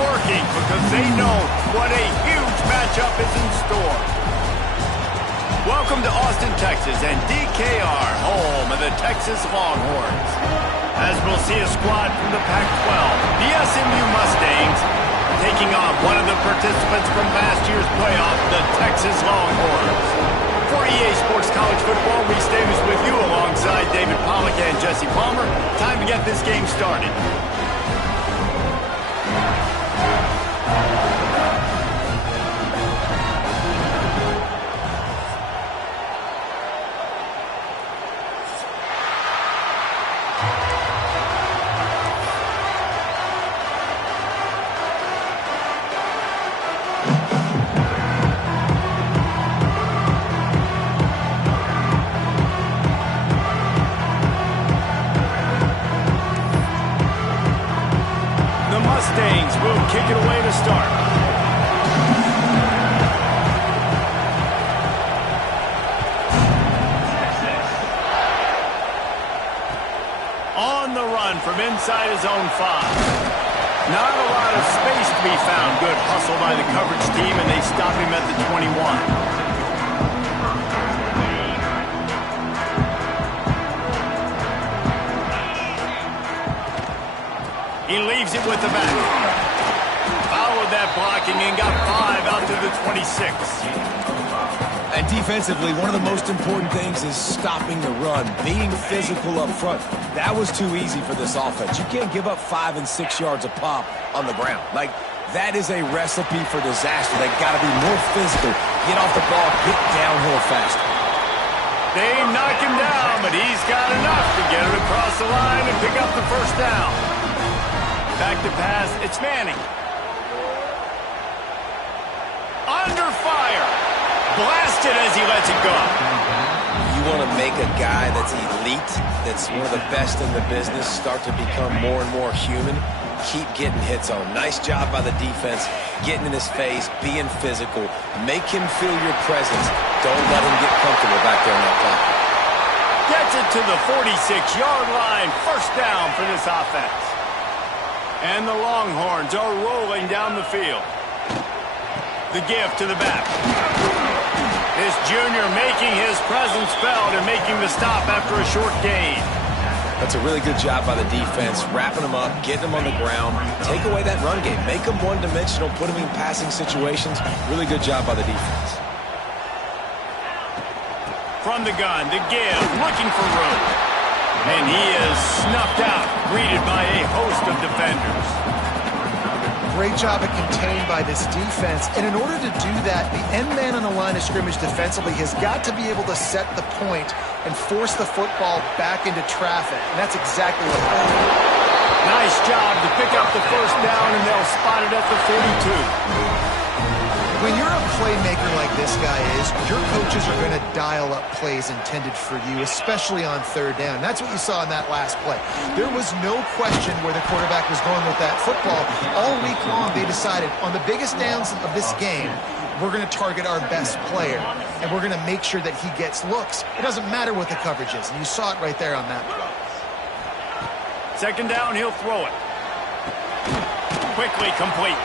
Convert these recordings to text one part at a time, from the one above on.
working because they know what a huge matchup is in store. Welcome to Austin, Texas, and DKR, home of the Texas Longhorns. As we'll see a squad from the Pac-12, the SMU Mustangs, taking on one of the participants from last year's playoff, the Texas Longhorns. For EA Sports College Football, Reese Davis with you alongside David Pollack and Jesse Palmer. Time to get this game started. Will kick it away to start. On the run from inside his own 5. Not a lot of space to be found. Good hustle by the coverage team, and they stop him at the 21. He leaves it with the back. Followed that blocking and got 5 out to the 26. And defensively, one of the most important things is stopping the run, being physical up front. That was too easy for this offense. You can't give up 5 and 6 yards a pop on the ground. Like, that is a recipe for disaster. They got to be more physical, get off the ball, get downhill faster. They knock him down, but he's got enough to get it across the line and pick up the first down. Back to pass, it's Manning. Under fire. Blasted as he lets it go. You want to make a guy that's elite, that's one of the best in the business, start to become more and more human, keep getting hits on him. Nice job by the defense, getting in his face, being physical. Make him feel your presence. Don't let him get comfortable back there in that pocket. Gets it to the 46-yard line. First down for this offense. And the Longhorns are rolling down the field. The give to the back. This junior making his presence felt and making the stop after a short gain. That's a really good job by the defense, wrapping them up, getting them on the ground. Take away that run game. Make them one-dimensional, put them in passing situations. Really good job by the defense. From the gun, the give, looking for room. And he is snuffed out, greeted by a host of defenders. Great job at contained by this defense. And in order to do that, the end man on the line of scrimmage defensively has got to be able to set the point and force the football back into traffic. And that's exactly what happened. Nice job to pick up the first down, and they'll spot it at the 42. When you're a playmaker like this guy is, your coaches are going to dial up plays intended for you, especially on third down. That's what you saw in that last play. There was no question where the quarterback was going with that football. All week long, they decided on the biggest downs of this game, we're going to target our best player, and we're going to make sure that he gets looks. It doesn't matter what the coverage is, and you saw it right there on that play. Second down, he'll throw it. Quickly complete.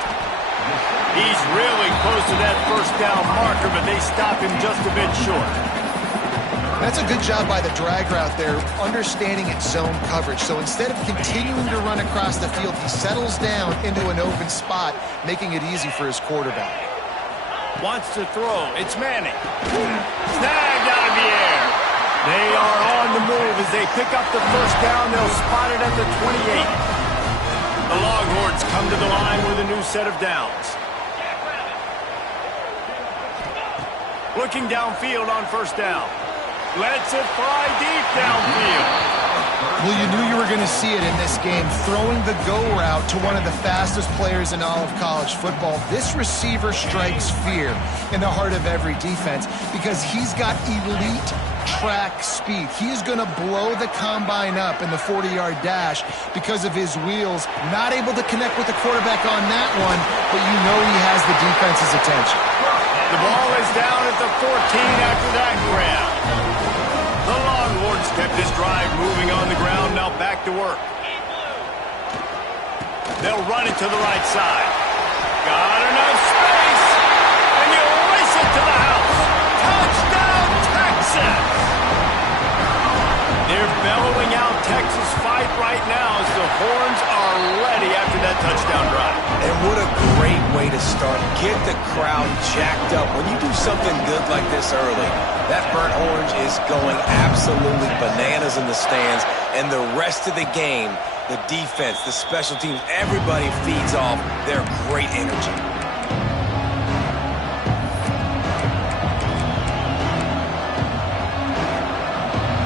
He's really close to that first down marker, but they stop him just a bit short. That's a good job by the drag route there, understanding its zone coverage. So instead of continuing to run across the field, he settles down into an open spot, making it easy for his quarterback. Wants to throw. It's Manning. Snagged out of the air. They are on the move as they pick up the first down. They'll spot it at the 28. The Longhorns come to the line with a new set of downs. Looking downfield on first down. Lets it fly deep downfield. Well, you knew you were going to see it in this game, throwing the go route to one of the fastest players in all of college football. This receiver strikes fear in the heart of every defense because he's got elite track speed. He's going to blow the combine up in the 40-yard dash because of his wheels. Not able to connect with the quarterback on that one, but you know he has the defense's attention. The ball is down at the 14 after that grab. The Longhorns kept this drive moving on the ground, now back to work. They'll run it to the right side. Got enough space, and you race it to the house. Touchdown, Texas! They're bellowing out Texas fight right now as the horns are ready after that touchdown drive. And what a great way to start. Get the crowd jacked up. When you do something good like this early, that burnt orange is going absolutely bananas in the stands. And the rest of the game, the defense, the special teams, everybody feeds off their great energy.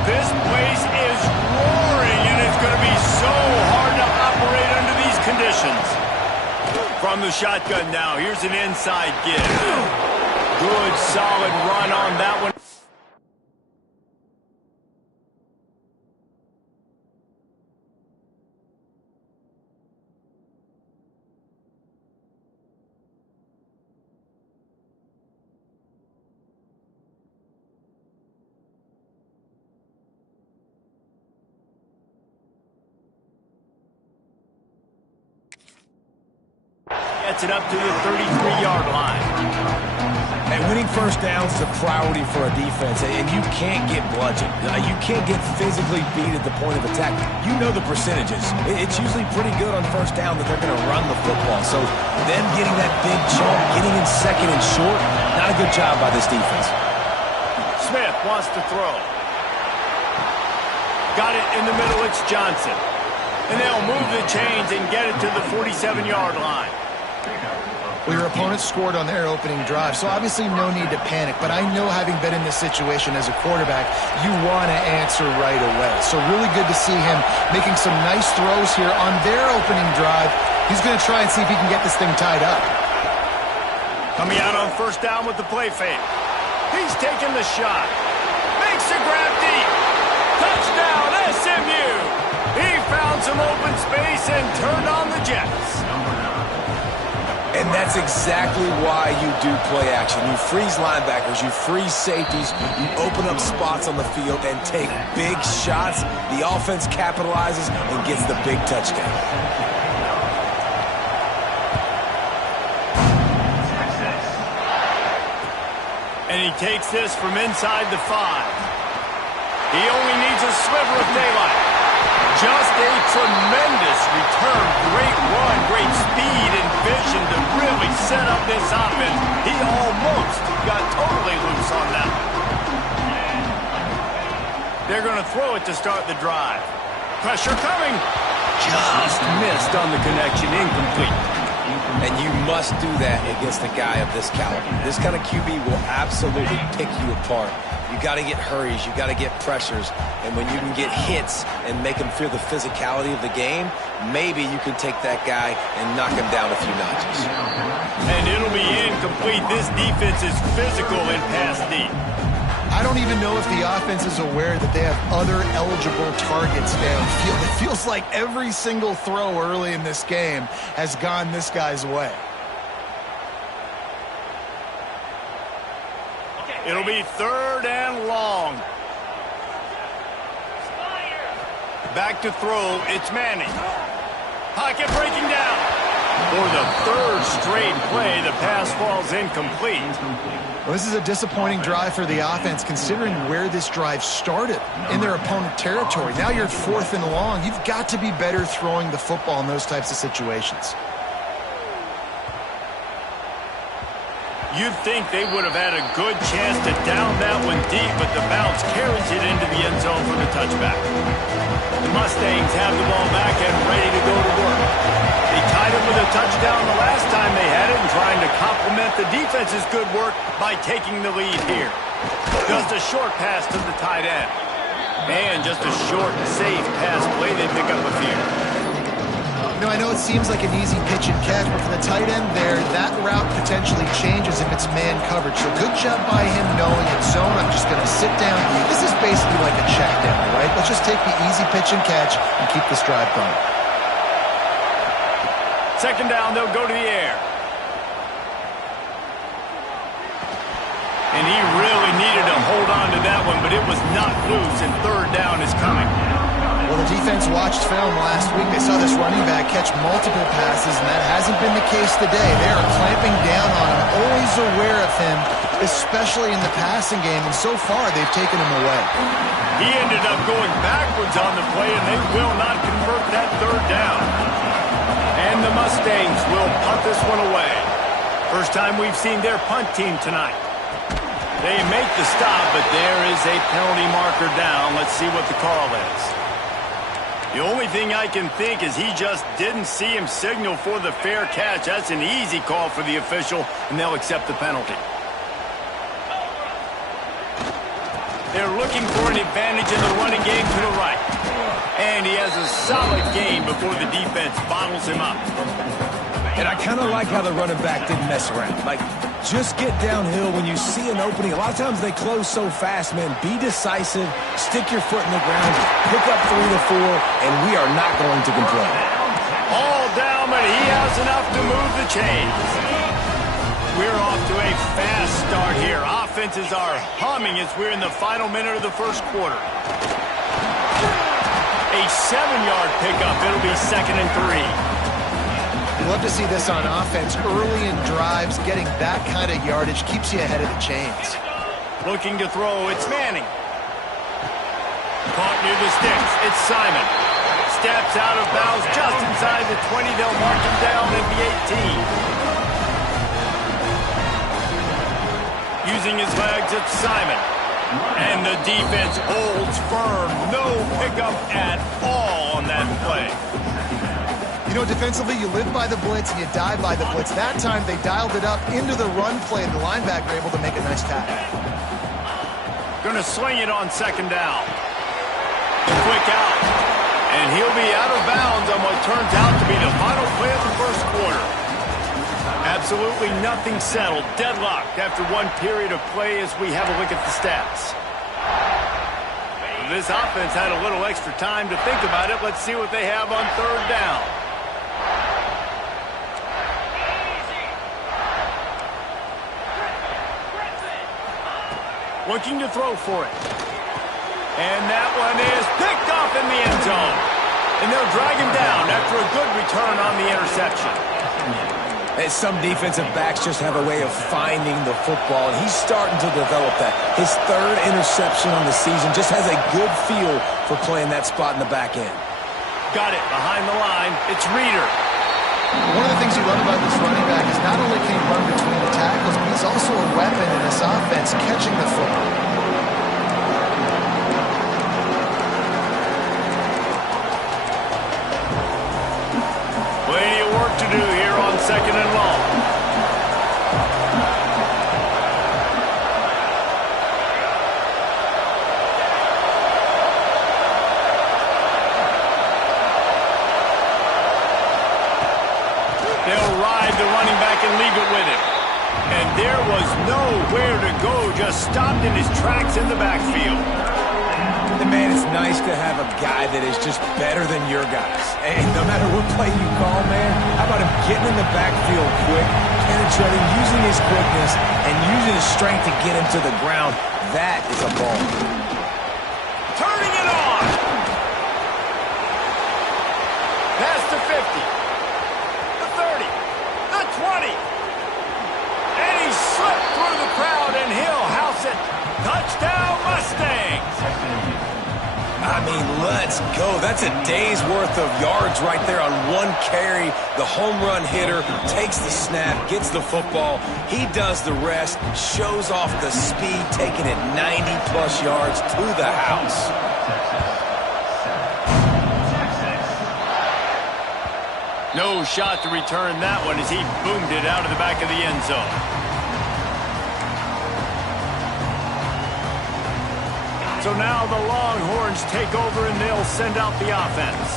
This place is roaring, and it's going to be so hard to operate under these conditions. From the shotgun now, here's an inside give. Good, solid run on that one. Gets it up to the 33-yard line. And winning first downs is a priority for a defense, and you can't get bludgeoned. You can't get physically beat at the point of attack. You know the percentages. It's usually pretty good on first down that they're going to run the football. So them getting that big chunk, getting in second and short, not a good job by this defense. Smith wants to throw. Got it in the middle. It's Johnson. And they'll move the chains and get it to the 47-yard line. Well, your opponent scored on their opening drive, so obviously no need to panic. But I know, having been in this situation as a quarterback, you want to answer right away. So really good to see him making some nice throws here on their opening drive. He's going to try and see if he can get this thing tied up. Coming out on first down with the play fake. He's taking the shot. Makes a grab deep. Touchdown, SMU. He found some open space and turned on the Jets. And that's exactly why you do play action. You freeze linebackers, you freeze safeties, you open up spots on the field and take big shots. The offense capitalizes and gets the big touchdown. And he takes this from inside the 5. He only needs a sliver of daylight. Just a tremendous return. Great run, great speed and vision to really set up this offense. He almost got totally loose on that. They're going to throw it to start the drive. Pressure coming. Just missed on the connection. Incomplete. And you must do that against a guy of this caliber. This kind of QB will absolutely pick you apart. You got to get hurries, you got to get pressures, and when you can get hits and make him feel the physicality of the game, maybe you can take that guy and knock him down a few notches. And it'll be incomplete. This defense is physical and pass deep. I don't even know if the offense is aware that they have other eligible targets downfield. It feels like every single throw early in this game has gone this guy's way. It'll be third and long. Back to throw, it's Manning. Pocket breaking down. For the third straight play, the pass falls incomplete. Well, this is a disappointing drive for the offense, considering where this drive started, in their opponent territory. Now you're fourth and long. You've got to be better throwing the football in those types of situations. You'd think they would have had a good chance to down that one deep, but the bounce carries it into the end zone for the touchback. The Mustangs have the ball back and ready to go to work. They tied it with a touchdown the last time they had it and trying to complement the defense's good work by taking the lead here. Just a short pass to the tight end. And just a short, safe pass play. They pick up a few. You know, I know it seems like an easy pitch and catch, but for the tight end there, that route potentially changes if it's man coverage. So good job by him knowing it's zone. I'm just going to sit down. This is basically like a check down, right? Let's just take the easy pitch and catch and keep this drive going. Second down, they'll go to the air. And he really needed to hold on to that one, but it was not loose, and third down is coming. Well, the defense watched film last week. They saw this running back catch multiple passes, and that hasn't been the case today. They are clamping down on him, always aware of him, especially in the passing game, and so far they've taken him away. He ended up going backwards on the play, and they will not convert that third down. And the Mustangs will punt this one away. First time we've seen their punt team tonight. They make the stop, but there is a penalty marker down. Let's see what the call is. The only thing I can think is he just didn't see him signal for the fair catch. That's an easy call for the official, and they'll accept the penalty. They're looking for an advantage in the running game to the right. And he has a solid game before the defense bottles him up. And I kind of like how the running back didn't mess around. Like, just get downhill when you see an opening. A lot of times they close so fast, man. Be decisive, stick your foot in the ground, pick up 3 to 4, and we are not going to complain. All down, but he has enough to move the chains. We're off to a fast start here. Offenses are humming as we're in the final minute of the first quarter. A 7-yard pickup. It'll be 2nd and 3. You love to see this on offense. Early in drives, getting that kind of yardage keeps you ahead of the chains. Looking to throw, it's Manning. Caught near the sticks, it's Simon. Steps out of bounds just inside the 20. They'll mark him down at the 18. Using his legs, it's Simon. And the defense holds firm. No pickup at all on that play. You know, defensively, you live by the blitz and you die by the blitz. That time, they dialed it up into the run play, and the linebacker able to make a nice tackle. Going to swing it on 2nd down. Quick out. And he'll be out of bounds on what turns out to be the final play of the first quarter. Absolutely nothing settled. Deadlocked after one period of play as we have a look at the stats. This offense had a little extra time to think about it. Let's see what they have on 3rd down. Looking to throw for it. And that one is picked off in the end zone. And they'll drag him down after a good return on the interception. And some defensive backs just have a way of finding the football, and he's starting to develop that. His 3rd interception on the season just has a good feel for playing that spot in the back end. Got it behind the line. It's Reeder. One of the things you love about this running back is not only can he run between the tackles, but he's also a weapon in this offense, catching the football. Plenty of work to do here on 2nd and long. They'll ride the running back and leave it with him. And there was nowhere to go, just stopped in his tracks in the backfield. And man, it's nice to have a guy that is just better than your guys. And no matter what play you call, man, how about him getting in the backfield quick, penetrating, using his quickness, and using his strength to get him to the ground. That is a ball. Turning it on. Past the 50. The 30. The 20. And he slipped through the crowd, and he'll house it. Touchdown, Mustangs. I mean, let's go. That's a day's worth of yards right there on one carry. The home run hitter takes the snap, gets the football. He does the rest, shows off the speed, taking it 90-plus yards to the house. No shot to return that one as he boomed it out of the back of the end zone. So now the Longhorns take over and they'll send out the offense.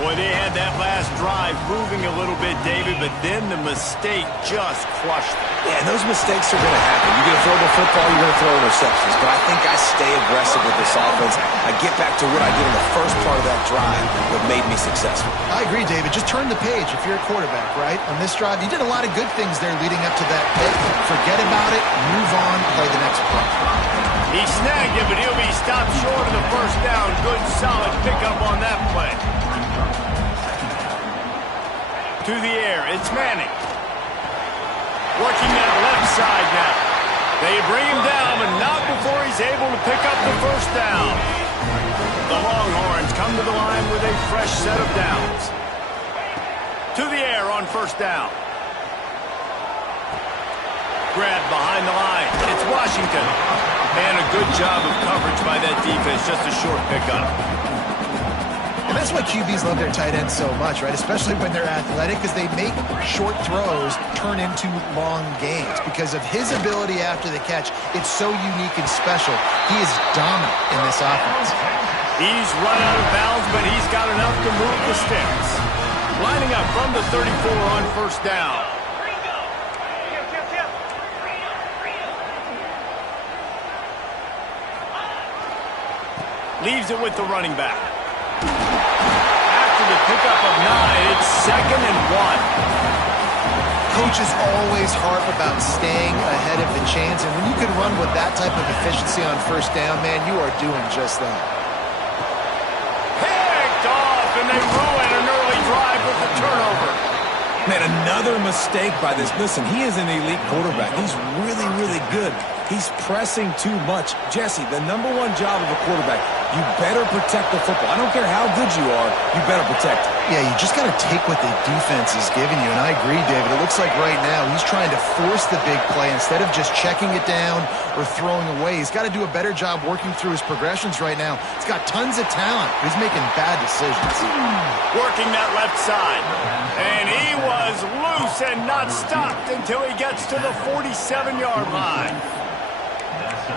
Boy, they had that last drive moving a little bit, David, but then the mistake just crushed them. Yeah, and those mistakes are going to happen. You're going to throw the football, you're going to throw interceptions. But I think I stay aggressive with this offense. I get back to what I did in the first part of that drive that made me successful. I agree, David. Just turn the page if you're a quarterback, right? On this drive, you did a lot of good things there leading up to that pick. Forget about it, move on, play the next play. He snagged it, but he'll be stopped short of the first down. Good, solid pickup on that play. To the air, it's Manning. Working that left side now. They bring him down, but not before he's able to pick up the first down. The Longhorns come to the line with a fresh set of downs. To the air on first down. Grab behind the line. It's Washington. And a good job of coverage by that defense. Just a short pickup. And that's why QBs love their tight ends so much, right? Especially when they're athletic, because they make short throws turn into long gains. Because of his ability after the catch, it's so unique and special. He is dominant in this offense. He's run out of bounds, but he's got enough to move the sticks. Lining up from the 34 on first down. Leaves it with the running back. After the pickup of 9, it's 2nd and 1. Coaches always harp about staying ahead of the chains, and when you can run with that type of efficiency on first down, man, you are doing just that. Picked off, and they ruin an early drive with the turnover. Man, another mistake by this. Listen, he is an elite quarterback. He's really, really good. He's pressing too much. Jesse, the #1 job of a quarterback, you better protect the football. I don't care how good you are, you better protect it. Yeah, you just got to take what the defense is giving you, and I agree, David. It looks like right now he's trying to force the big play instead of just checking it down or throwing away. He's got to do a better job working through his progressions right now. He's got tons of talent. He's making bad decisions. Working that left side. And he was loose and not stopped until he gets to the 47-yard line.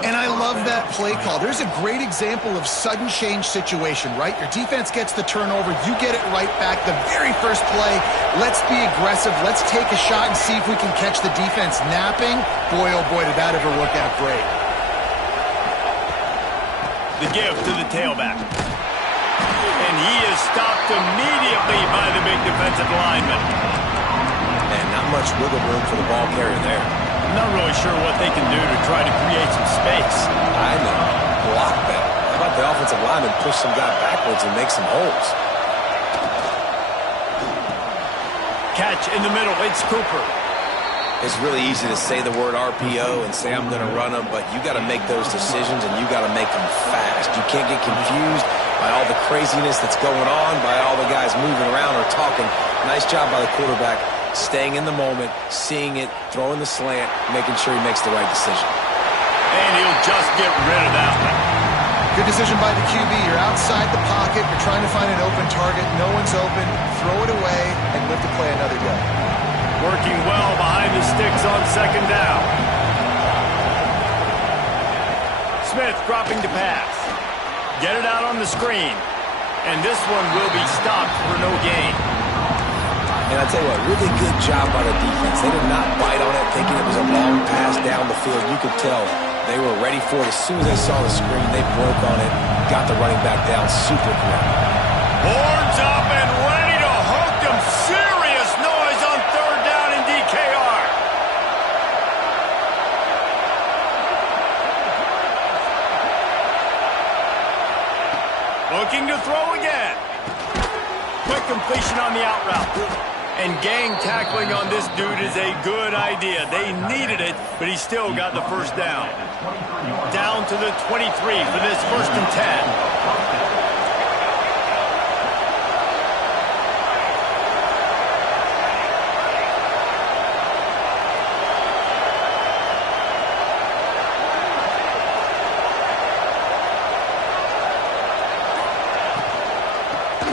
And I love that play call. There's a great example of sudden change situation, right? Your defense gets the turnover. You get it right back. The very first play, let's be aggressive. Let's take a shot and see if we can catch the defense napping. Boy, oh boy, did that ever work out great. The give to the tailback. And he is stopped immediately by the big defensive lineman. And not much wiggle room for the ball carrier there. I'm not really sure what they can do to try to create some space. I know. Block that. How about the offensive lineman push some guy backwards and make some holes? Catch in the middle. It's Cooper. It's really easy to say the word RPO and say I'm going to run them, but you got to make those decisions and you got to make them fast. You can't get confused by all the craziness that's going on, by all the guys moving around or talking. Nice job by the quarterback. Staying in the moment, seeing it, throwing the slant, making sure he makes the right decision. And he'll just get rid of that one. Good decision by the QB. You're outside the pocket. You're trying to find an open target. No one's open. Throw it away and live to play another day. Working well behind the sticks on second down. Smith dropping to pass. Get it out on the screen. And this one will be stopped for no gain. And I tell you what, really good job by the defense. They did not bite on it thinking it was a long pass down the field. You could tell they were ready for it. As soon as they saw the screen, they broke on it, got the running back down super quick. Horns up and ready to hook them. Serious noise on third down in DKR. Looking to throw again. Quick completion on the out route. And gang tackling on this dude is a good idea. They needed it, but he still got the first down. Down to the 23 for this 1st and 10.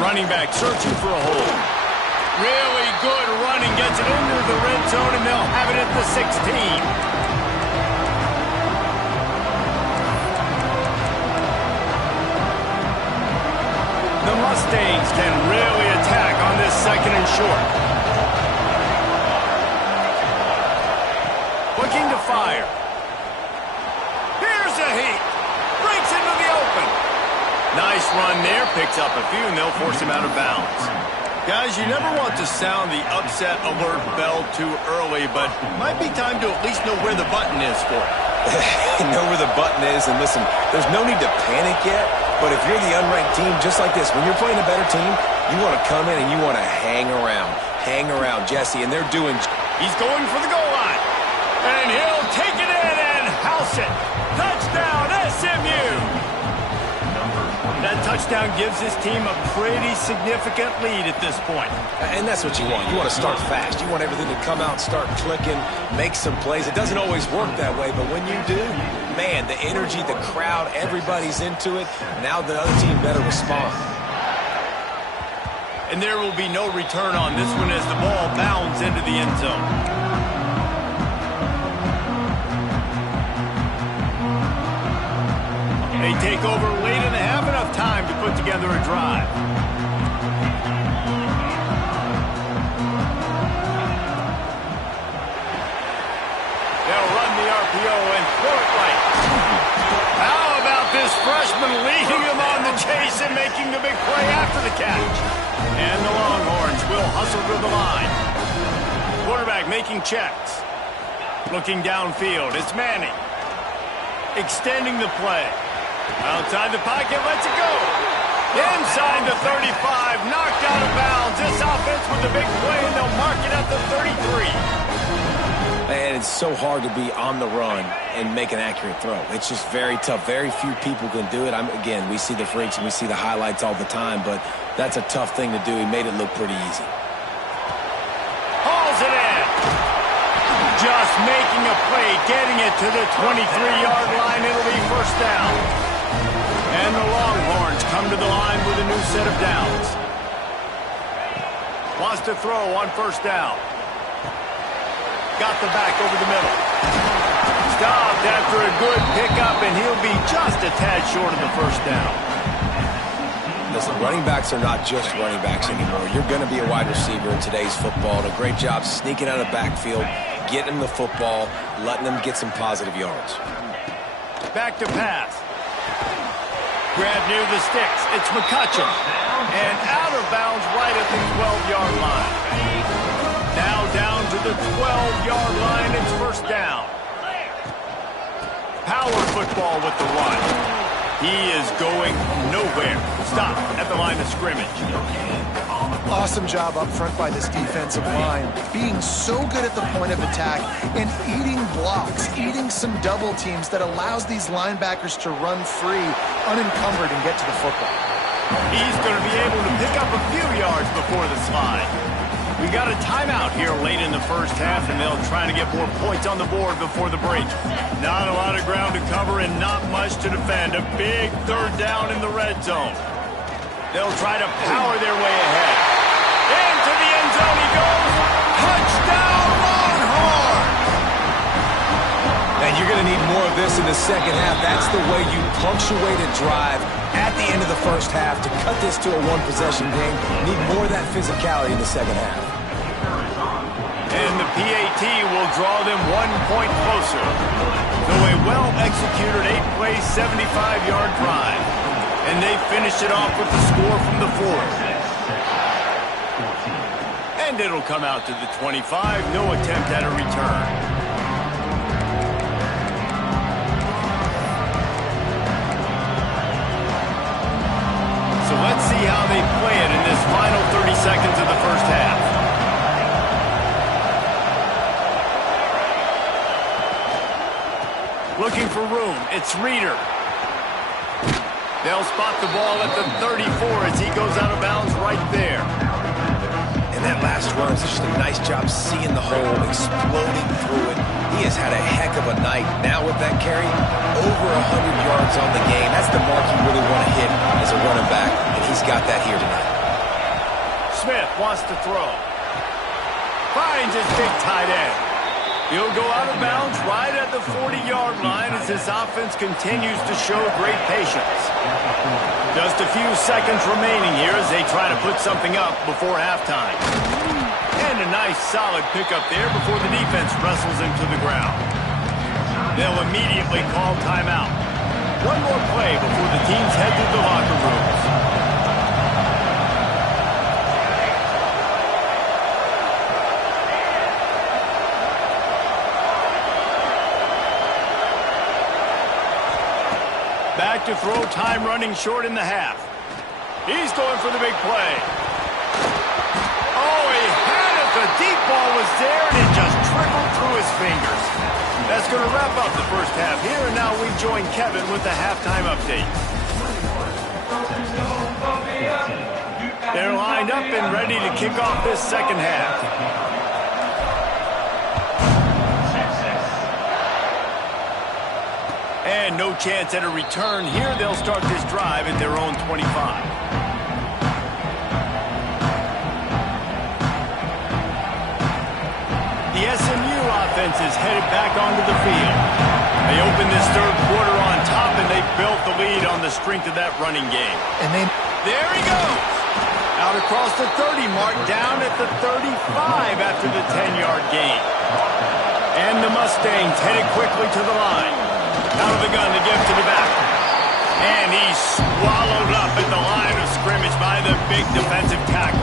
Running back searching for a hole. Really good running, gets it into the red zone, and they'll have it at the 16. The Mustangs can really attack on this 2nd and short. Looking to fire. Here's a heat. Breaks into the open. Nice run there, picks up a few, and they'll force him out of bounds. Guys, you never want to sound the upset alert bell too early, but might be time to at least know where the button is for it. You know where the button is, and listen, there's no need to panic yet, but if you're the unranked team, just like this, when you're playing a better team, you want to come in and you want to hang around, Jesse, and they're doing... He's going for the goal line, and he'll take it in and house it. Touchdown, SMU! That touchdown gives his team a pretty significant lead at this point. And that's what you want. You want to start fast. You want everything to come out, start clicking, make some plays. It doesn't always work that way, but when you do, man, the energy, the crowd, everybody's into it. Now the other team better respond. And there will be no return on this one as the ball bounds into the end zone. They take over late in the half, enough time to put together a drive. They'll run the RPO and throw it right. How about this freshman leading them on the chase and making the big play after the catch? And the Longhorns will hustle to the line. Quarterback making checks. Looking downfield, it's Manning. Extending the play. Outside the pocket, lets it go. Inside the 35, knocked out of bounds. This offense with the big play, and they'll mark it at the 33. And it's so hard to be on the run and make an accurate throw. It's just very tough. Very few people can do it. Again, we see the freaks and we see the highlights all the time, but that's a tough thing to do. He made it look pretty easy. Hauls it in. Just making a play, getting it to the 23-yard line. It'll be first down. And the Longhorns come to the line with a new set of downs. Wants to throw on first down. Got the back over the middle. Stopped after a good pickup, and he'll be just a tad short of the first down. Listen, running backs are not just running backs anymore. You're going to be a wide receiver in today's football. And a great job sneaking out of the backfield, getting them the football, letting them get some positive yards. Back to pass. Grab near the sticks. It's McCutcheon. And out of bounds right at the 12-yard line. Now down to the 12-yard line. It's first down. Power football with the run. He is going nowhere. Stop at the line of scrimmage. Awesome job up front by this defensive line. Being so good at the point of attack and eating blocks, eating some double teams that allows these linebackers to run free, unencumbered, and get to the football. He's going to be able to pick up a few yards before the slide. We got a timeout here late in the first half, and they'll try to get more points on the board before the break. Not a lot of ground to cover and not much to defend. A big third down in the red zone. They'll try to power their way ahead. Into the end zone he goes. Touchdown, Longhorns! And you're going to need more of this in the second half. That's the way you punctuate a drive at the end of the first half to cut this to a one-possession game. Need more of that physicality in the second half. And the PAT will draw them 1 point closer. Though a well-executed 8-play, 75-yard drive. And they finished it off with the score from the 4th. And it'll come out to the 25. No attempt at a return. So let's see how they play it in this final 30 seconds of the first half. Looking for room. It's Reeder. They'll spot the ball at the 34 as he goes out of bounds right there. And that last run is just a nice job seeing the hole, exploding through it. He has had a heck of a night. Now with that carry, over 100 yards on the game. That's the mark you really want to hit as a running back, and he's got that here tonight. Smith wants to throw. Finds his big tight end. He'll go out of bounds right at the 40-yard line as his offense continues to show great patience. Just a few seconds remaining here as they try to put something up before halftime. And a nice solid pickup there before the defense wrestles him to the ground. They'll immediately call timeout. One more play before the teams head to the locker rooms. back to throw, time running short in the half. He's going for the big play. Oh, he had it. The deep ball was there, and it just trickled through his fingers. That's going to wrap up the first half here, and now we join Kevin with the halftime update. They're lined up and ready to kick off this second half. And no chance at a return here. They'll start this drive at their own 25. The SMU offense is headed back onto the field. They opened this third quarter on top, and they built the lead on the strength of that running game. And then there he goes. Out across the 30 mark, down at the 35 after the 10-yard gain. And the Mustangs headed quickly to the line. Out of the gun to give to the back. And he's swallowed up at the line of scrimmage by the big defensive tackle.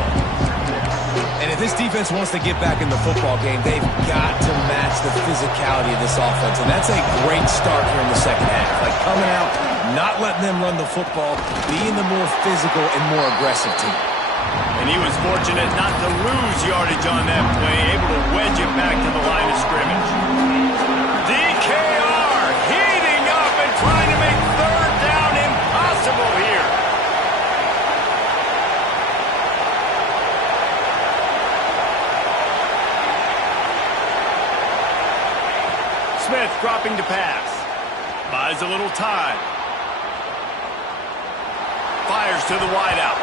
And if this defense wants to get back in the football game, they've got to match the physicality of this offense. And that's a great start here in the second half. Like coming out, not letting them run the football, being the more physical and more aggressive team. And he was fortunate not to lose yardage on that play, able to wedge it back to the line of scrimmage. DKR heating up and trying to make third down impossible here. Smith dropping to pass. Buys a little time. Fires to the wideout.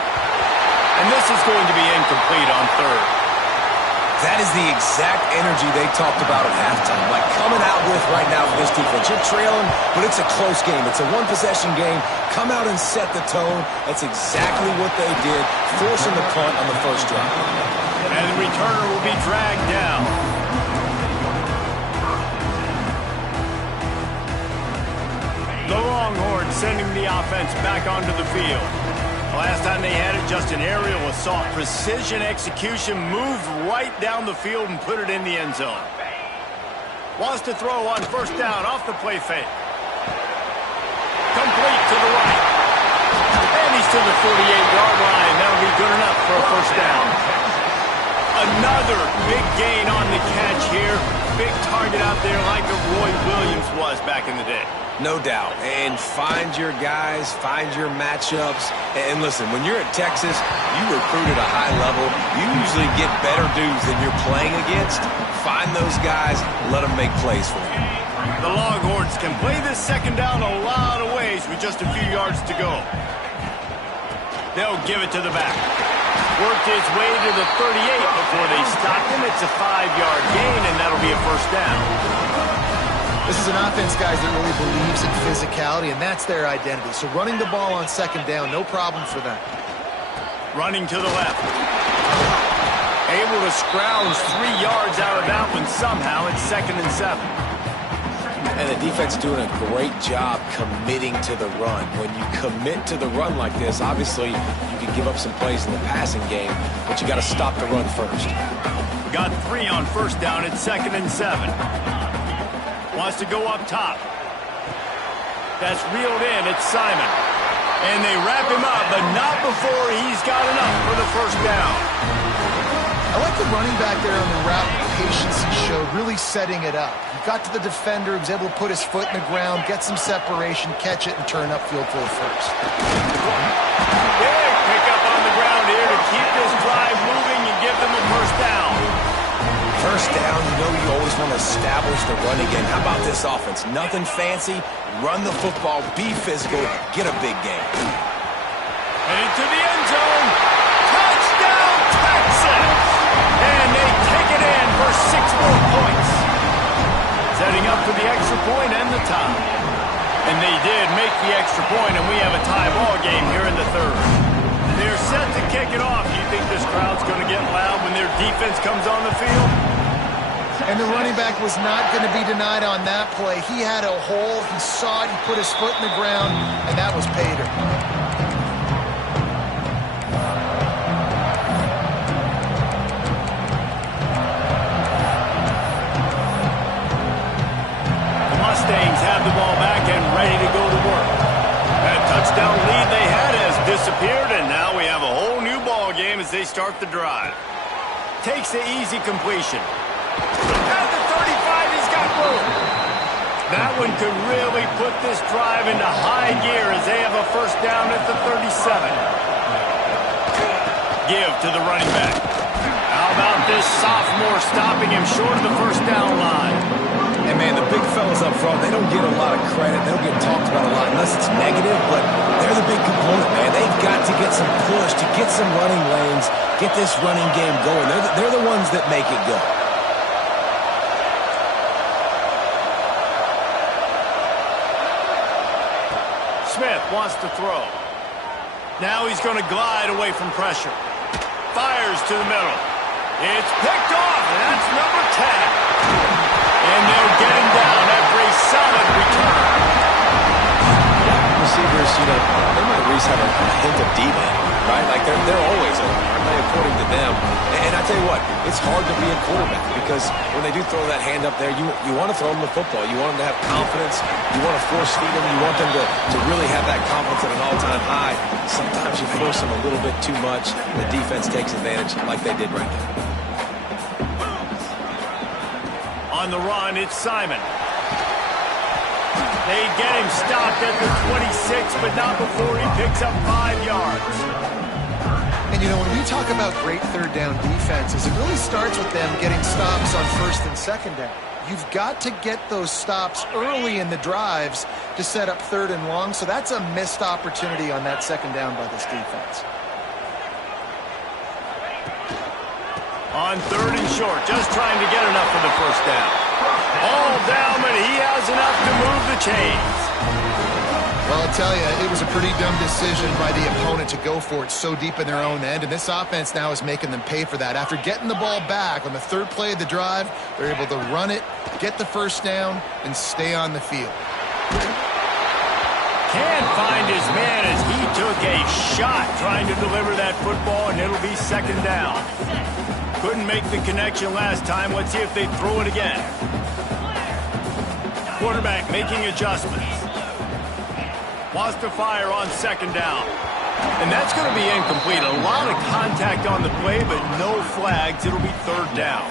And this is going to be incomplete on third. That is the exact energy they talked about at halftime. Like coming out with right now for this defense. You're trailing, but it's a close game. It's a one-possession game. Come out and set the tone. That's exactly what they did, forcing the punt on the first drive. And the returner will be dragged down. The Longhorns sending the offense back onto the field. Last time they had it, just an aerial assault. Precision execution, moved right down the field and put it in the end zone. Wants to throw on first down off the play fake. Complete to the right. And he's to the 48-yard line. That'll be good enough for a first down. Another big gain on the catch here. Big target out there like a Roy Williams was back in the day. No doubt. And find your guys, find your matchups. And listen, when you're at Texas, you recruit at a high level. You usually get better dudes than you're playing against. Find those guys, let them make plays for you. The Longhorns can play this second down a lot of ways with just a few yards to go. They'll give it to the back. Worked his way to the 38 before they stopped him. It's a 5-yard gain, and that'll be a first down. this is an offense, guys, that really believes in physicality, and that's their identity. So running the ball on second down, no problem for them. Running to the left. Able to scrounge 3 yards out of that one somehow. It's 2nd and 7. And the defense doing a great job committing to the run. When you commit to the run like this, obviously you can give up some plays in the passing game, but you got to stop the run first. We got 3 on first down. It's 2nd and 7. Wants to go up top. That's reeled in. It's Simon. And they wrap him up, but not before he's got enough for the first down. I like the running back there on the route, the patience he showed, really setting it up. He got to the defender, he was able to put his foot in the ground, get some separation, catch it, and turn upfield for the first. Big pickup on the ground here to keep this drive moving and give them a first down. First down, you know you always want to establish the run again. How about this offense? Nothing fancy. Run the football, be physical, get a big game. And into the end zone. Touchdown, Texas! And they take it in for 6 more points. Setting up for the extra point and the tie. And they did make the extra point, and we have a tie ball game here in the third. They're set to kick it off. You think this crowd's going to get loud when their defense comes on the field? And the running back was not going to be denied on that play. He had a hole, he saw it, he put his foot in the ground, and that was Pater. The Mustangs have the ball back and ready to go to work. Now we have a whole new ball game as they start the drive. Takes the easy completion. At the 35, he's got room. That one could really put this drive into high gear as they have a first down at the 37. Give to the running back. How about this sophomore stopping him short of the first down line? And, man, the big fellas up front, they don't get a lot of credit. They don't get talked about a lot unless it's negative, but they're the big component, man. They've got to get some push, to get some running lanes, get this running game going. They're the ones that make it go. Smith wants to throw. Now he's going to glide away from pressure. Fires to the middle. It's picked off, and that's number 10. And they'll get him down after a solid return. Receivers, they might at least have a hint of D-man, right? Like, they're always open, aren't they, according to them? And I tell you what, it's hard to be a quarterback because when they do throw that hand up there, you want to throw them the football. You want them to have confidence. You want to force feed them. You want them to really have that confidence at an all-time high. Sometimes you force them a little bit too much. The defense takes advantage like they did right there. On the run, it's Simon. They get him stopped at the 26, but not before he picks up 5 yards. And, when we talk about great third down defenses, it really starts with them getting stops on first and second down. You've got to get those stops early in the drives to set up third and long, so that's a missed opportunity on that second down by this defense. On third and short, just trying to get enough for the first down. All down, but he has enough to move the chains. Well, I'll tell you, it was a pretty dumb decision by the opponent to go for it so deep in their own end, and this offense now is making them pay for that. After getting the ball back on the third play of the drive, they're able to run it, get the first down, and stay on the field. Can't find his man as he took a shot trying to deliver that football, and it'll be second down. Couldn't make the connection last time. Let's see if they throw it again. Quarterback making adjustments. Wants to fire on second down. And that's going to be incomplete. A lot of contact on the play, but no flags. It'll be third down.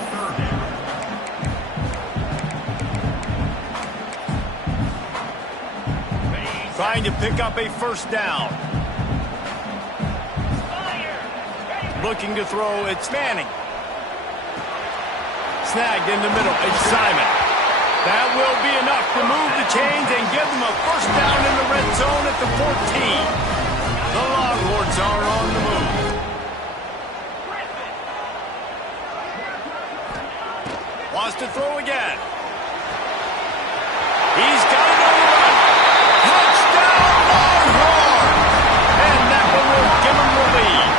Trying to pick up a first down. Looking to throw, it's Manning. Snagged in the middle, it's Simon. That will be enough to move the chains and give them a first down in the red zone at the 14. The Longhorns are on the move. Wants to throw again. He's got it on the run. Touchdown, Longhorns! And that one will give him the lead.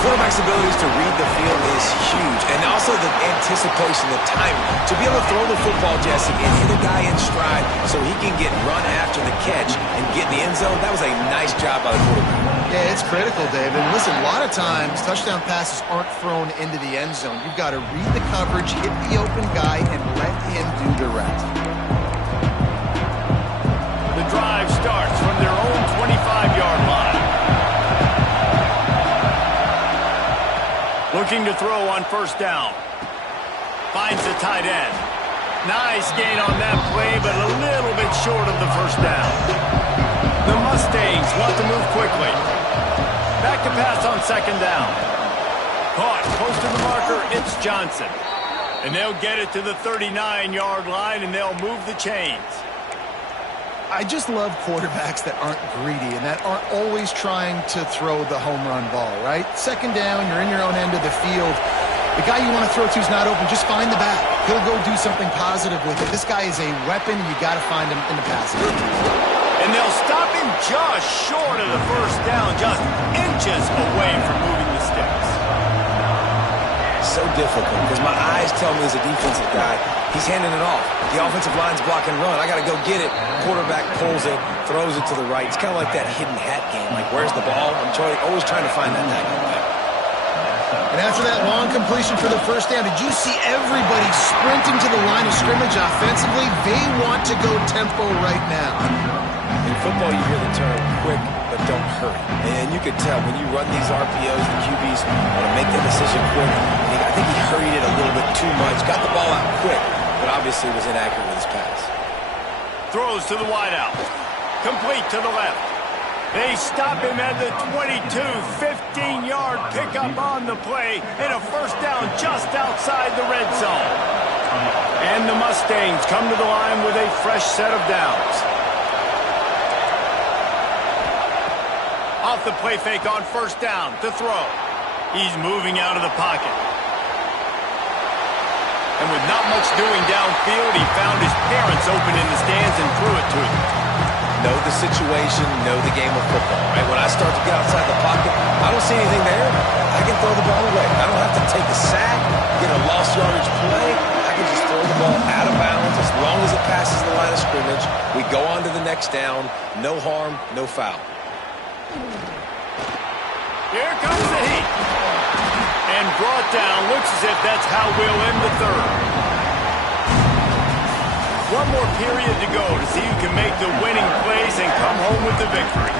Quarterback's abilities to read the field is huge, and also the anticipation, the timing. To be able to throw the football, Jesse, and hit a guy in stride so he can get run after the catch and get in the end zone, that was a nice job by the quarterback. Yeah, it's critical, Dave. And listen, a lot of times, touchdown passes aren't thrown into the end zone. You've got to read the coverage, hit the open guy, and let him do the rest. The drive starts from their own 25-yard line. Looking to throw on first down. Finds the tight end. Nice gain on that play, but a little bit short of the first down. The Mustangs want to move quickly. Back to pass on second down. Caught close to the marker, it's Johnson. And they'll get it to the 39-yard line, and they'll move the chains. I just love quarterbacks that aren't greedy and that aren't always trying to throw the home run ball, right? Second down, you're in your own end of the field. The guy you want to throw to is not open. Just find the back. He'll go do something positive with it. This guy is a weapon, and you got to find him in the passing game. And they'll stop him just short of the first down, just inches away from moving the sticks. So difficult because my eyes tell me as a defensive guy, he's handing it off. The offensive line's blocking run. I got to go get it. Quarterback pulls it, throws it to the right. It's kind of like that hidden hat game. Like, where's the ball? I'm always trying to find that guy. And after that long completion for the first down, did you see everybody sprinting to the line of scrimmage offensively? They want to go tempo right now. In football, you hear the term quick, but don't hurry. And you can tell when you run these RPOs, the QBs want to make that decision quick. I think he hurried it a little bit too much. Got the ball out quick, but obviously was inaccurate with his pass. Throws to the wideout. Complete to the left. They stop him at the 22, 15-yard pickup on the play, and a first down just outside the red zone. And the Mustangs come to the line with a fresh set of downs. Off the play fake on first down to throw. He's moving out of the pocket. And with not much doing downfield, he found his parents open in the stands and threw it to him. Know the situation, know the game of football, right? When I start to get outside the pocket, I don't see anything there. I can throw the ball away. I don't have to take a sack, get a lost yardage play. I can just throw the ball out of bounds as long as it passes the line of scrimmage. We go on to the next down. No harm, no foul. Here comes the heat. And brought down. Looks as if that's how we'll end the third. One more period to go to see who can make the winning plays and come home with the victory.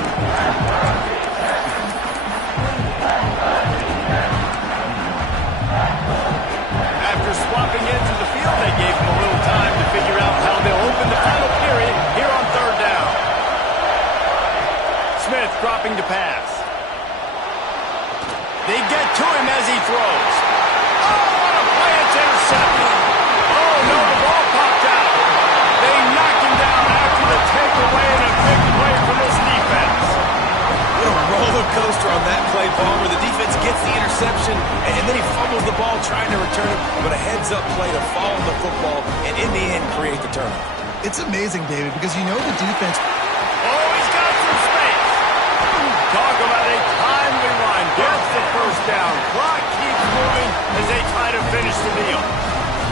After swapping into the field, they gave him a little time to figure out how they'll open the final period here on third down. Smith dropping to pass. They get to him as he throws. Oh, what a play! It's intercepted. Oh, no, the ball popped out. They knock him down after the takeaway and a big play from this defense. What a roller coaster on that play, Palmer. The defense gets the interception, and then he fumbles the ball trying to return it, but a heads-up play to follow the football and, in the end, create the turnover. It's amazing, David, because you know the defense. Oh, he's got some space. Talk about a timely run. Gets the first down. Clock keeps moving as they try to finish the deal.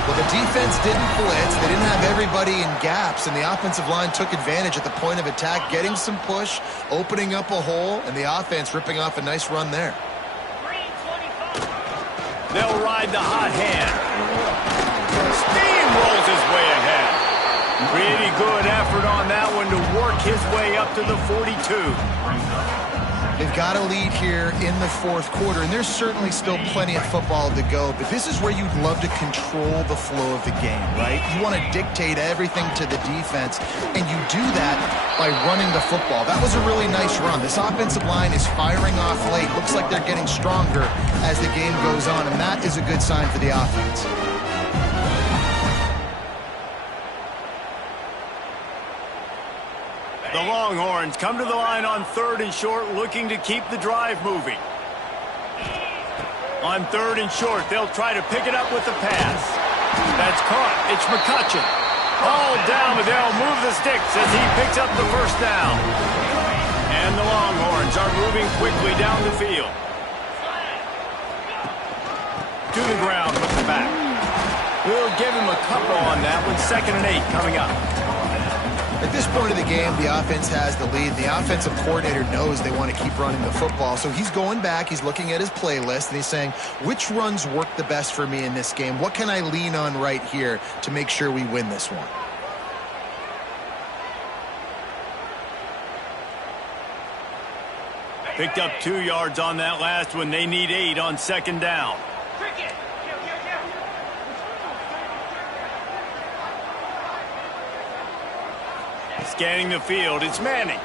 Well, the defense didn't blitz. They didn't have everybody in gaps, and the offensive line took advantage at the point of attack, getting some push, opening up a hole, and the offense ripping off a nice run there. They'll ride the hot hand. Steamrolls his way ahead. Pretty good effort on that one to work his way up to the 42. They've got a lead here in the fourth quarter, and there's certainly still plenty of football to go, but this is where you'd love to control the flow of the game, right? You want to dictate everything to the defense, and you do that by running the football. That was a really nice run. This offensive line is firing off late. Looks like they're getting stronger as the game goes on, and that is a good sign for the offense. The Longhorns come to the line on third and short, looking to keep the drive moving. On third and short, they'll try to pick it up with the pass. That's caught. It's McCutcheon. All down, but they'll move the sticks as he picks up the first down. And the Longhorns are moving quickly down the field. To the ground with the back. We'll give him a couple on that one. 2nd and 8 coming up. At this point of the game, the offense has the lead. The offensive coordinator knows they want to keep running the football, so he's going back, he's looking at his playlist, and he's saying, which runs work the best for me in this game? What can I lean on right here to make sure we win this one? Picked up 2 yards on that last one. They need 8 on 2nd down. Scanning the field, it's Manning.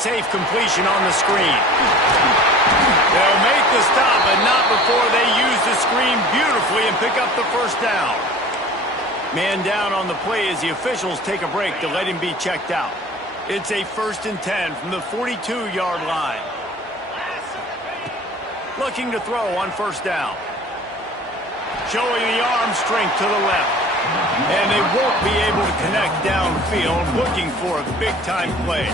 Safe completion on the screen. They'll make the stop, but not before they use the screen beautifully and pick up the first down. Man down on the play as the officials take a break to let him be checked out. It's a 1st and 10 from the 42-yard line. Looking to throw on first down. Showing the arm strength to the left. And they won't be able to connect downfield, looking for a big-time play.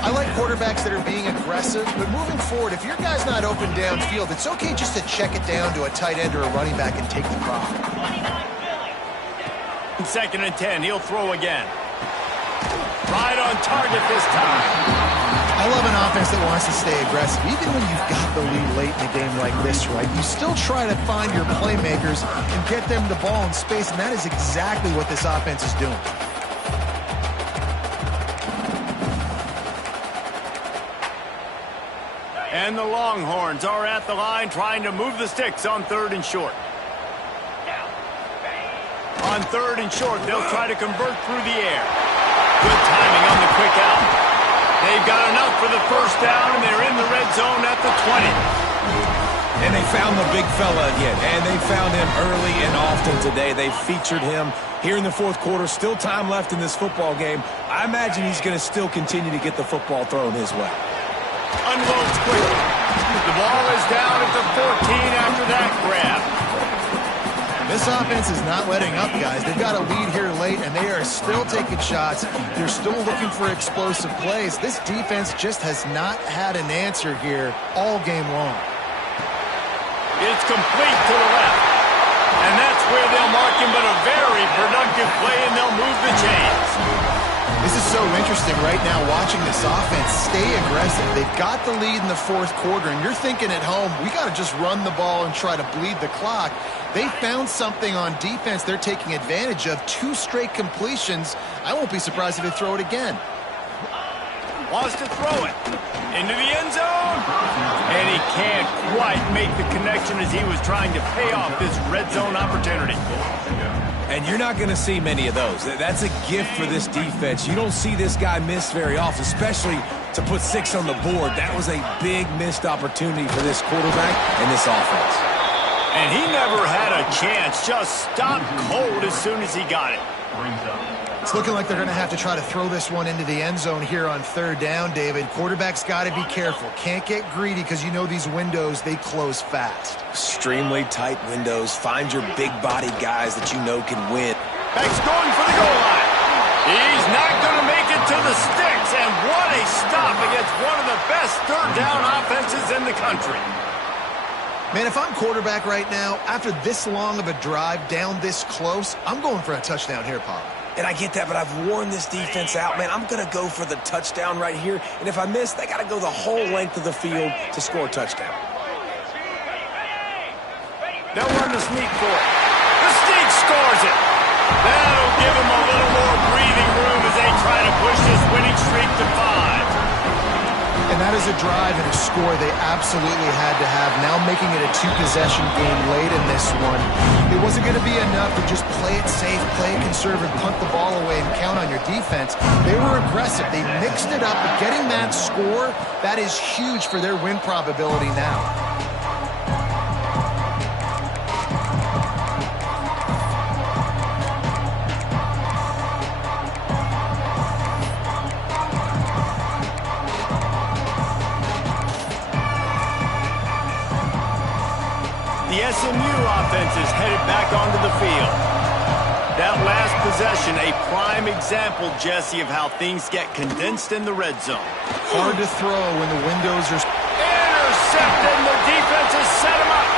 I like quarterbacks that are being aggressive, but moving forward, if your guy's not open downfield, it's okay just to check it down to a tight end or a running back and take the prop. 2nd and 10, he'll throw again. Right on target this time. I love an offense that wants to stay aggressive. Even when you've got the lead late in a game like this, right, you still try to find your playmakers and get them the ball in space, and that is exactly what this offense is doing. And the Longhorns are at the line trying to move the sticks on 3rd and short. On 3rd and short, they'll try to convert through the air. Good timing on the quick out. They've got enough for the first down, and they're in the red zone at the 20. And they found the big fella again, and they found him early and often today. They featured him here in the 4th quarter. Still time left in this football game. I imagine he's going to still continue to get the football thrown his way. Unloads quickly. The ball is down at the 14 after that grab. This offense is not letting up, guys. They've got a lead here late, and they are still taking shots. They're still looking for explosive plays. This defense just has not had an answer here all game long. It's complete to the left. And that's where they'll mark him, but a very productive play, and they'll move the chains. This is so interesting right now, watching this offense stay aggressive. They've got the lead in the 4th quarter, and you're thinking at home, we got to just run the ball and try to bleed the clock. They found something on defense they're taking advantage of. 2 straight completions. I won't be surprised if they throw it again. Wants to throw it into the end zone. And he can't quite make the connection as he was trying to pay off this red zone opportunity. And you're not going to see many of those. That's a gift for this defense. You don't see this guy miss very often, especially to put 6 on the board. That was a big missed opportunity for this quarterback and this offense. And he never had a chance. Just stopped cold as soon as he got it. It's looking like they're going to have to try to throw this one into the end zone here on 3rd down, David. Quarterback's got to be careful. Can't get greedy because you know these windows, they close fast. Extremely tight windows. Find your big-bodied guys that you know can win. Beck's going for the goal line. He's not going to make it to the sticks. And what a stop against one of the best 3rd down offenses in the country. Man, if I'm quarterback right now, after this long of a drive down this close, I'm going for a touchdown here, Pop. And I get that, but I've worn this defense out, man. I'm going to go for the touchdown right here. And if I miss, they got to go the whole length of the field to score a touchdown. They'll run the sneak for it. The sneak scores it. That'll give them a little more breathing room as they try to push this winning streak to 5. And that is a drive and a score they absolutely had to have. Now making it a 2-possession game late in this one. It wasn't going to be enough to just play it safe, play it conservative, punt the ball away, and count on your defense. They were aggressive. They mixed it up, but getting that score, that is huge for their win probability now. The SMU offense is headed back onto the field. That last possession, a prime example, Jesse, of how things get condensed in the red zone. Hard to throw when the windows are... Intercepted, and the defense has set him up.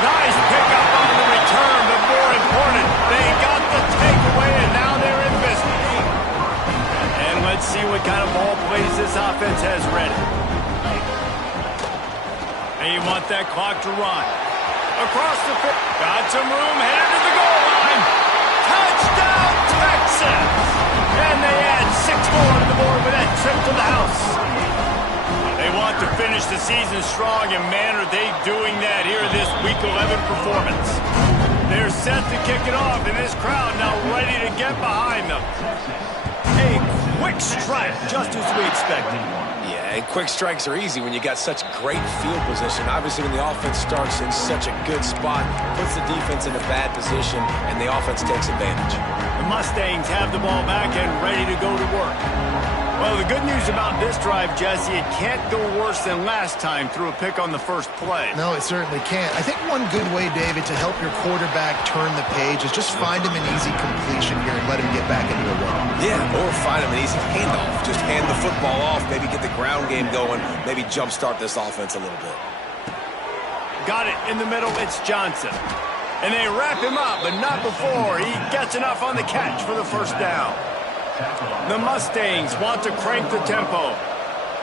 Nice pickup on the return, but more important, they got the takeaway, and now they're in business. And let's see what kind of ball plays this offense has ready. You want that clock to run. Across the field. Got some room, headed to the goal line. Touchdown, Texas! And they add 6 more to the board with that trip to the house. They want to finish the season strong, and man, are they doing that here in this Week 11 performance. They're set to kick it off, and this crowd now ready to get behind them. A quick strike, just as we expected. Yeah, and quick strikes are easy when you got such great field position. Obviously, when the offense starts in such a good spot, puts the defense in a bad position, and the offense takes advantage. The Mustangs have the ball back and ready to go to work. Well, the good news about this drive, Jesse, it can't go worse than last time through a pick on the first play. No, it certainly can't. I think one good way, David, to help your quarterback turn the page is just find him an easy completion here and let him get back into a rhythm. Yeah, or find him an easy handoff. Just hand the football off, maybe get the ground game going, maybe jumpstart this offense a little bit. Got it in the middle, it's Johnson. And they wrap him up, but not before he gets enough on the catch for the first down. The Mustangs want to crank the tempo.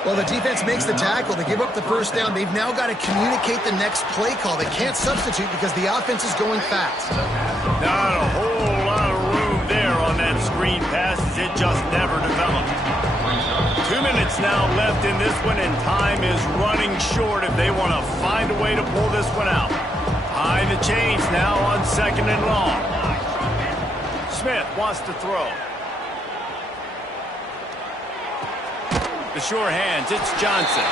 Well, the defense makes the tackle to give up the first down. They've now got to communicate the next play call. They can't substitute because the offense is going fast. Not a whole lot of room there on that screen pass as it just never developed. 2 minutes now left in this one, and time is running short if they want to find a way to pull this one out. Behind the chains now on 2nd and long. Smith wants to throw. The sure hands, it's Johnson.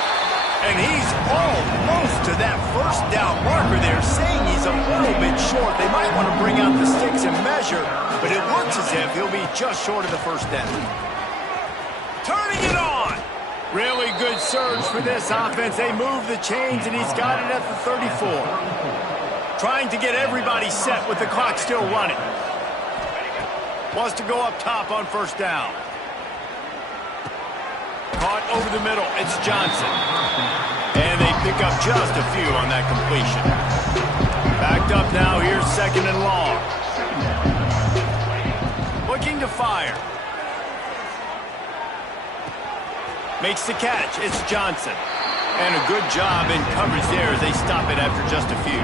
And he's almost to that first down marker there, saying he's a little bit short. They might want to bring out the sticks and measure, but it looks as if he'll be just short of the first down. Turning it on! Really good surge for this offense. They move the chains, and he's got it at the 34. Trying to get everybody set with the clock still running. Wants to go up top on first down. Caught over the middle. It's Johnson. And they pick up just a few on that completion. Backed up now. Here's 2nd and long. Looking to fire. Makes the catch. It's Johnson. And a good job in coverage there as they stop it after just a few.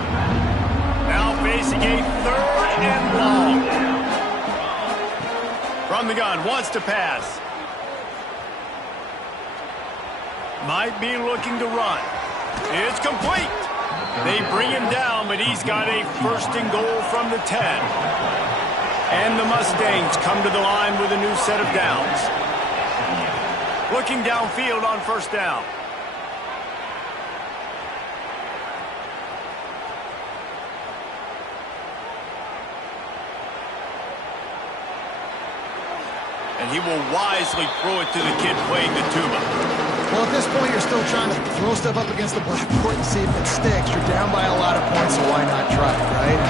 Now facing a 3rd and long. From the gun. Wants to pass. Might be looking to run. It's complete. They bring him down, but he's got a 1st and goal from the 10. And the Mustangs come to the line with a new set of downs. Looking downfield on first down. And he will wisely throw it to the kid playing the tuba. Well, at this point, you're still trying to throw stuff up against the blackboard and see if it sticks. You're down by a lot of points, so why not try, right?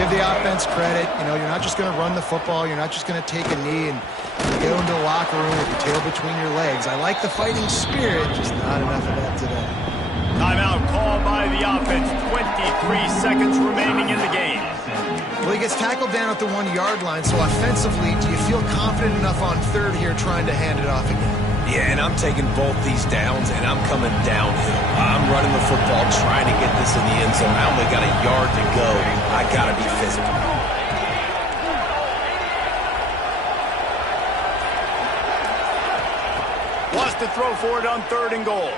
Give the offense credit. You know, you're not just going to run the football. You're not just going to take a knee and go into the locker room with your tail between your legs. I like the fighting spirit, just not enough of that today. Timeout called by the offense. 23 seconds remaining in the game. Well, he gets tackled down at the 1-yard line, so offensively, do you feel confident enough on 3rd here trying to hand it off again? Yeah, and I'm taking both these downs, and I'm coming downhill. I'm running the football, trying to get this in the end zone. I only got a yard to go. I got to be physical. Wants to throw for it on 3rd and goal.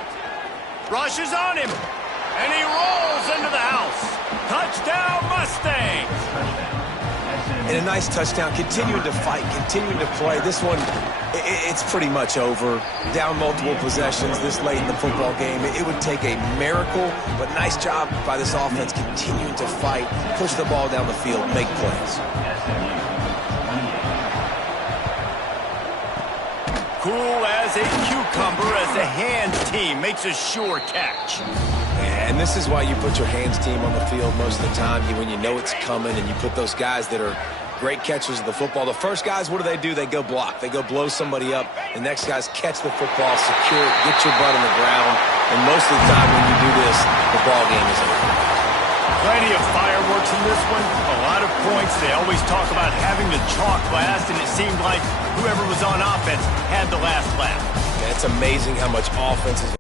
Rushes on him, and he rolls into the house. Touchdown, Mustangs! And a nice touchdown, continuing to fight, continuing to play. This one, it's pretty much over. Down multiple possessions this late in the football game. It would take a miracle, but nice job by this offense continuing to fight, push the ball down the field, make plays. Cool as a cucumber as the hands team makes a sure catch. And this is why you put your hands team on the field most of the time, when you know it's coming, and you put those guys that are great catchers of the football. The first guys, what do? They go block. They go blow somebody up. The next guys catch the football, secure it, get your butt on the ground. And most of the time when you do this, the ball game is over. Plenty of fireworks in this one. A lot of points. They always talk about having the chalk last, and it seemed like whoever was on offense had the last laugh. Yeah, it's amazing how much offense is